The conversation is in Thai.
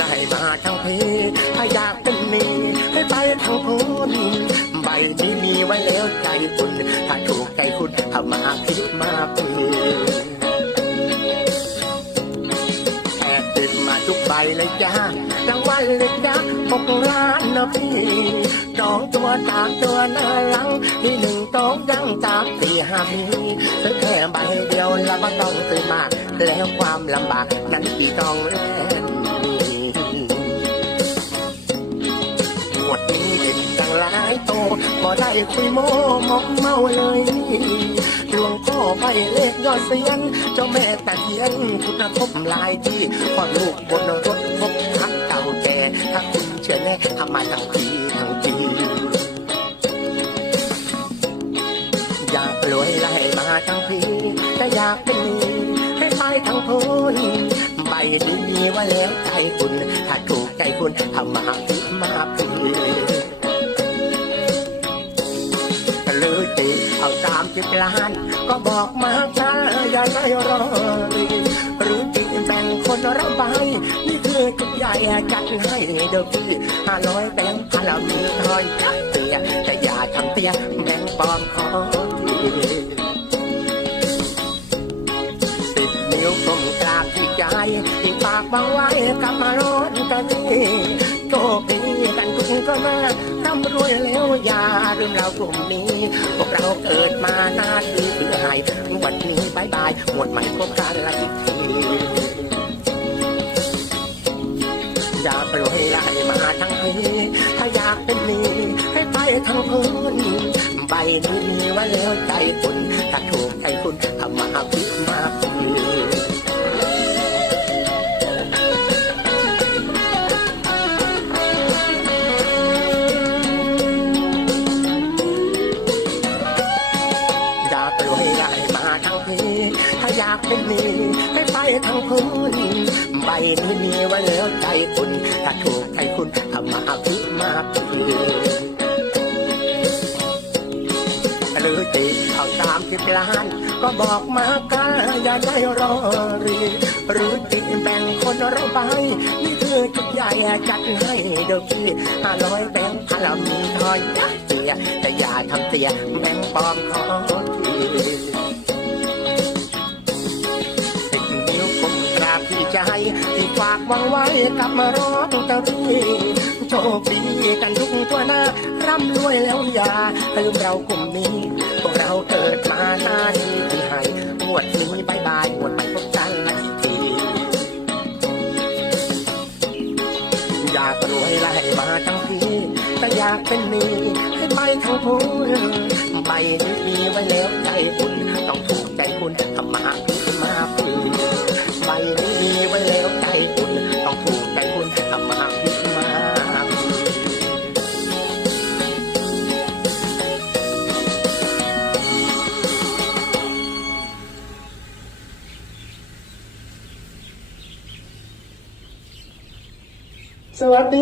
ลายมาทางเพถ้าอยากเป็นนี้ให้ไปทางพูนใบนี้มีไว้แล้วใจคุณ ถ้าถูกใจคุณถ้ามาคิดมาพีแอบติดมาทุกใบเลยจ้าจังวัลเล็กนะหกล้านนะพี่น้องตัวตากตัวหน้าหลังที่หนึ่งตองยังตากสี่ห้ามีซื้อแค่ใบเดียวแล้วไม่ต้องซื้อมาก แล้วความลำบากนั้นอีกต้องแล ก็ได้คุยโมมองเมาเลยหลวงพ่อไปเลขยอดเสียนเจ้าแม่ตะเคียนคุณพหลายที่พอลูกบนรถพบพักเก่าแก่ถ้าคุณเชื่อแน่ทำมาทั้งปีทั้งปีอยากรวยไล่มาทั้งพีแต่อยากเป็นให้ไปทั้งพ้นใบดีมีว่าแล้วใจคุณ ถ้าถูกใจคุณทำมาพิมาพี สิบล้าน ก็บอกมาจ้าอย่าได้รอรีหรือตีแบ่งคนละใบนี่คือจุดใหญ่จัดให้เดี๋ยวพี่ห้าร้อยแบ่งพันละมีทอยเตียแต่อย่าทำเตียแบ่งปลอมขอทีสิบนิ้วกลมกราบที่ใจที่ปากบังไว้กับมาร้อนกันนี่ โชคดีกันทุกคนมาทำรวยแล้วอย่าลืมเรากลุ่มนี้ พวกเราเกิดมาหน้าที่เพื่อให้วันนี้บายบายหมดใหม่พบกันละอีกทีอยากรวยไหลมาทั้งพีถ้าอยากเป็นนี้ให้ไปทั้งพื้นใบนี้มีไว้แล้วใจคุณถ้าถูกใจคุณเอามาพิกมาพี อยากรวยไล่มาทั้งพีถ้าอยากเป็นหนี้ให้ไปทั้งพื้นใบนี้มีไว้แล้วใจคุณถ้าถูกใจคุณเอามาพิมาพีหรือตีเอาสามสิบล้าน ก็บอกมากันอย่าได้รอรีหรือตีแบ่งคนละใบนี่คือจุดใหญ่จัดให้เดี๋ยวพี่ห้าร้อยแบ่งพันละมีทอยจักเตียแต่อย่าทำเตียแบ่งปลอมขอที สิบนิ้วกลมกราบที่ใจที่ฝากวางไว้กับมาร้องตะรีโชคดีกันทุกตัวหน้าร่ำรวยแล้วอย่าลืมเรากลุ่มนี้พวกเราเกิดมาหน้าที่ที่ให้หมวดนี้บายบายหมวดใหม่พบกันละอีทีอยากรวยไล่มาทั้งทีแต่อยากเป็นนี้ ไปทั้งพูนใบนี้มีไว้แล้วใจคุณต้องถูกใจคุณทำมาพิมาพีใบนี้มีไว้แล้วใจคุณต้องถูกใจคุณทำมาพิมาพีสวัสดี